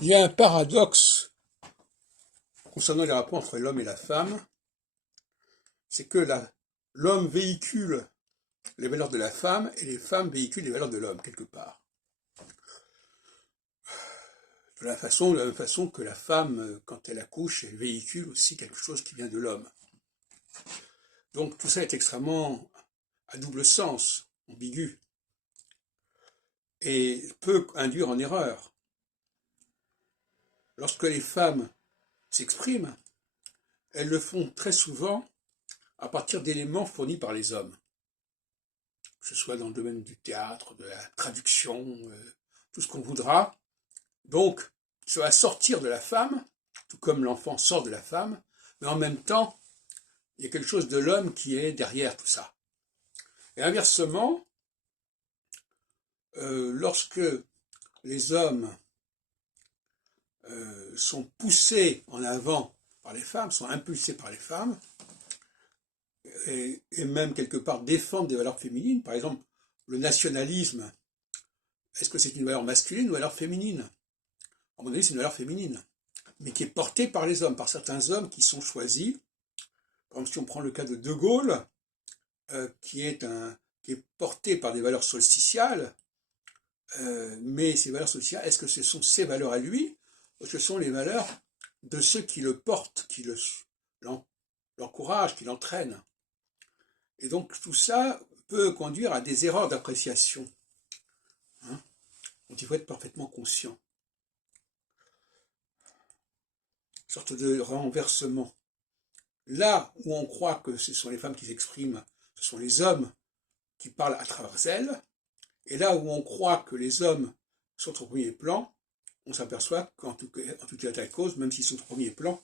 Il y a un paradoxe concernant les rapports entre l'homme et la femme, c'est que l'homme véhicule les valeurs de la femme et les femmes véhiculent les valeurs de l'homme, quelque part. De la même façon que la femme, quand elle accouche, elle véhicule aussi quelque chose qui vient de l'homme. Donc tout ça est extrêmement à double sens, ambigu, et peut induire en erreur. Lorsque les femmes s'expriment, elles le font très souvent à partir d'éléments fournis par les hommes, que ce soit dans le domaine du théâtre, de la traduction, tout ce qu'on voudra. Donc, ça va sortir de la femme, tout comme l'enfant sort de la femme, mais en même temps, il y a quelque chose de l'homme qui est derrière tout ça. Et inversement, lorsque les hommes sont poussés en avant par les femmes, sont impulsés par les femmes, et même quelque part défendent des valeurs féminines, par exemple, le nationalisme, est-ce que c'est une valeur masculine ou une valeur féminine? À mon avis, c'est une valeur féminine, mais qui est portée par les hommes, par certains hommes qui sont choisis. Par exemple, si on prend le cas de De Gaulle, qui est porté par des valeurs solsticiales, mais ces valeurs solsticiales, est-ce que ce sont ses valeurs à lui, ou ce sont les valeurs de ceux qui le portent, qui l'encouragent, qui l'entraînent? Et donc tout ça peut conduire à des erreurs d'appréciation, hein, dont il faut être parfaitement conscient. Une sorte de renversement. Là où on croit que ce sont les femmes qui s'expriment, ce sont les hommes qui parlent à travers elles, et là où on croit que les hommes sont au premier plan, on s'aperçoit qu'en tout état de cause, même s'ils sont au premier plan,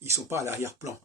ils ne sont pas à l'arrière-plan.